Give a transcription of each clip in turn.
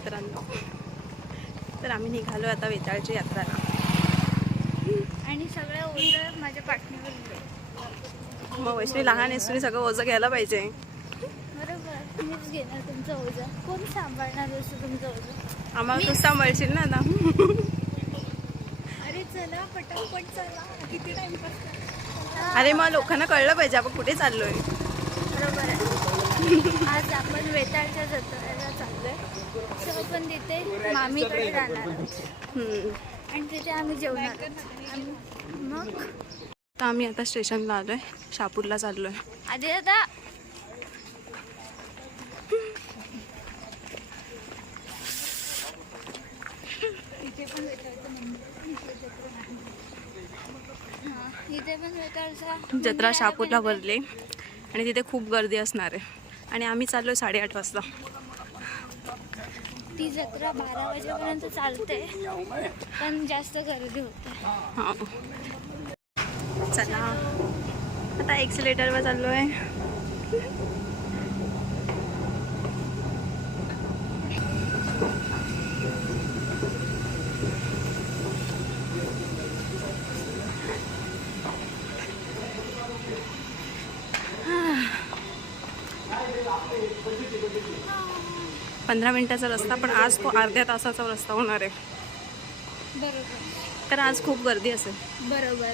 मित्रांनो तर आम्ही निघालो आता वेताळच्या यात्राला. आणि सगळं ओझं माझ्या पाठणीवर दिलं मग वैष्णवी लहान तुम्ही सगळं ओझं घ्यायला पाहिजे. बरोबर मीच घेणार तुमचं ओझं. कोण सांभाळणार असं तुमचं ओझं? आम्हाला तू सांभाळशील ना आता. अरे चला पटापट चला. किती टाइमपास अरे मग लोकांना कळलं पाहिजे आपण कुठे चाललोय? बरोबर आज आपण वेताळच्या जत्रेला चाललोय. सो आपण तिथे मामीकडे जाणार. आणि तिथे आम्ही जेवणार मग तर आम्ही आता स्टेशनला आलोय. शापूरला चाललोय. आधी दादा इथे पण वेताळचं मंदिर हा, इथे पण वेताळचा जत्रा आहे शापूरला पण भरली. आणि तिथे खूप गर्दी असणार आहे. आणि आम्ही चाललोय साडेआठ वाजता. ती जत्रा बारा वाजेपर्यंत चालते पण जास्त गर्दी होते. हां. चला. आता एक्सिलेटरवर चाललोय. पंधरा मिनिटाचा रस्ता पण आज तो अर्ध्या तासाचा रस्ता होणार आहे. बरोबर. तर आज खूप गर्दी असेल. बरोबर.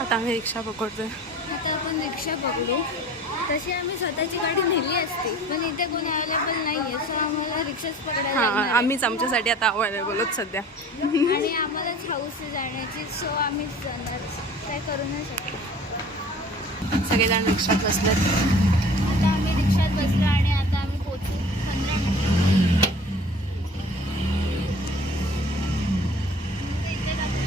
आता आम्ही रिक्षा पकडतोय. आता आपण रिक्षा पकडू. तशी आम्ही स्वतःची गाडी नेली असती. पण इथे कोणी अवेलेबल नाही आहे सो आम्हाला रिक्षाच पकडायला हां लागणार. आम्हीच आमच्यासाठी आता अवेलेबल आहोत सध्या. आणि आम्हालाच हाऊस आहे जाण्याची सो आम्हीच जाणार. काय करू नाही शकत. सगळेजण रिक्षात बसलेत आता आम्ही रिक्षात बसलो आणि आता आम्ही पोचू पंधरा मिनिट इथे जातो.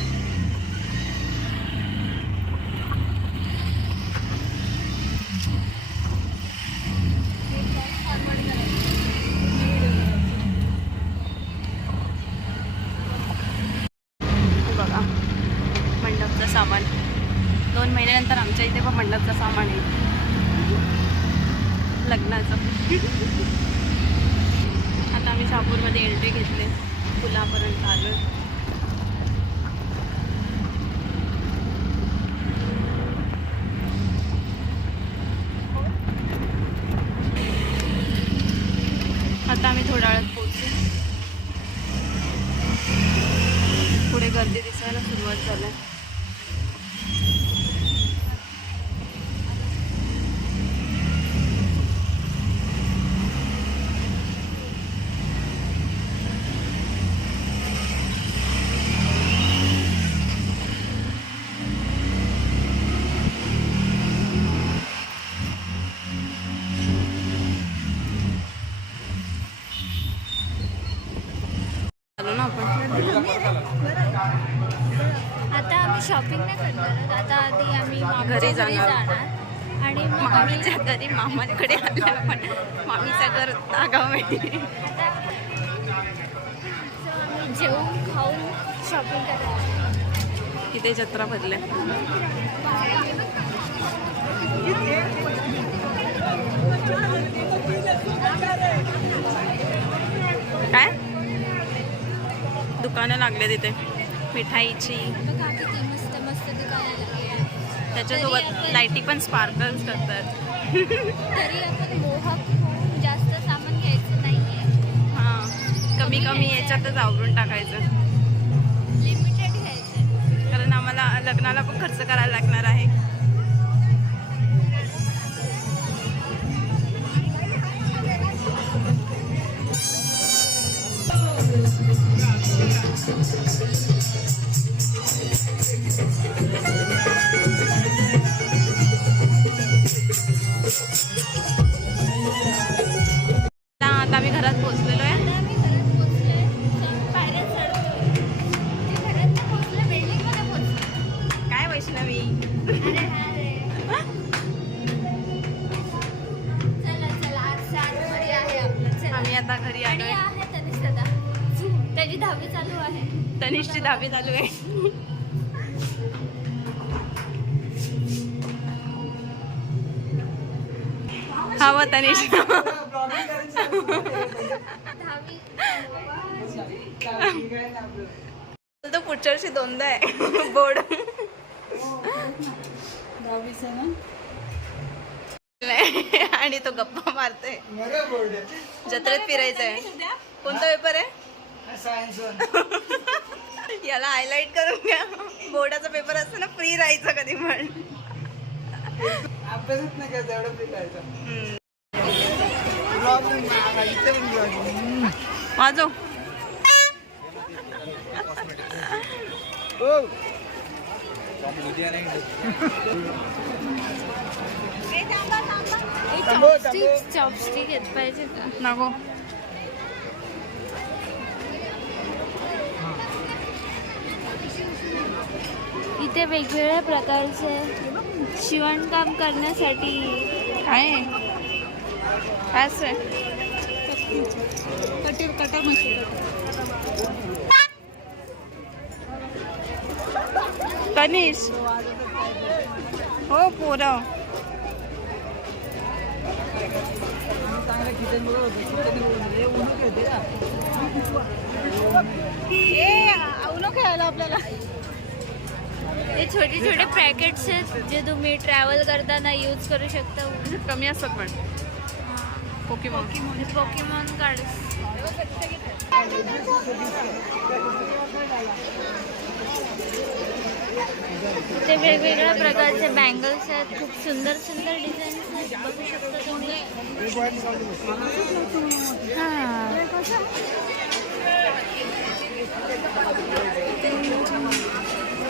हे बघा मंडपचं सामान. दोन महिन्यानंतर आमच्या इथे पण मंडपचं सामान आहे. लग्नाचं. आता आम्ही शहापूरमध्ये एंट्री घेतली. पुलापर्यंत आलो. करायला सुरुवात झाली आलो ना आपण आता आम्ही शॉपिंग नाही करणार. आता आधी आम्ही घरी जाणार. आणि मामीच्या घरी मामाकडे मामीचं घर आम्ही जेवून खाऊन शॉपिंग करायची इथे जत्रा भरल्या. काय? दुकानं लागले तिथे मिठाईची. त्याच्यासोबत लाईटी पण स्पार्कल्स करतात. तरी आपण मोहक जास्त सामान घ्यायचं नाहीये. हां कमी कमी याच्यातच आवरून टाकायचं. कारण आम्हाला लग्नाला पण खर्च करायला लागणार आहे. आता तनिषची दहावी चालू आहे. हा व तनिष तो पुढच्या वर्षी दोनदा आहे. बोर्ड. आणि तो गप्पा मारतोय. जत्रेत फिरायचंय. कोणता पेपर आहे? सायन्स याला हायलाइट करून घ्या. बोर्डाचा पेपर असतो ना फ्री राहायचं कधी पण. अभ्यासच नाही करत एवढं. वाजव. हो. चॉपस्टिक येत पाहिजे का? नको. इथे वेगवेगळ्या प्रकारचे शिवणकाम करण्यासाठी. काय आहे? काय असं आहे कनिष हो पोरं. चांगलं kitchen बघत होतो. हे? हे छोटे छोटे पॅकेट्स आहेत जे तुम्ही ट्रॅव्हल करताना यूज करू शकता. कमी असतात पण. पोकीमॉन पोकेमॉन कार्ड ते वेगवेगळ्या प्रकारचे बँगल्स आहेत. खूप सुंदर सुंदर डिझाईन्स आहेत. बघू शकता तुम्ही. हां.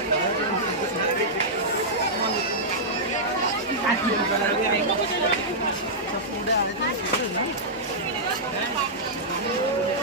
Thank you.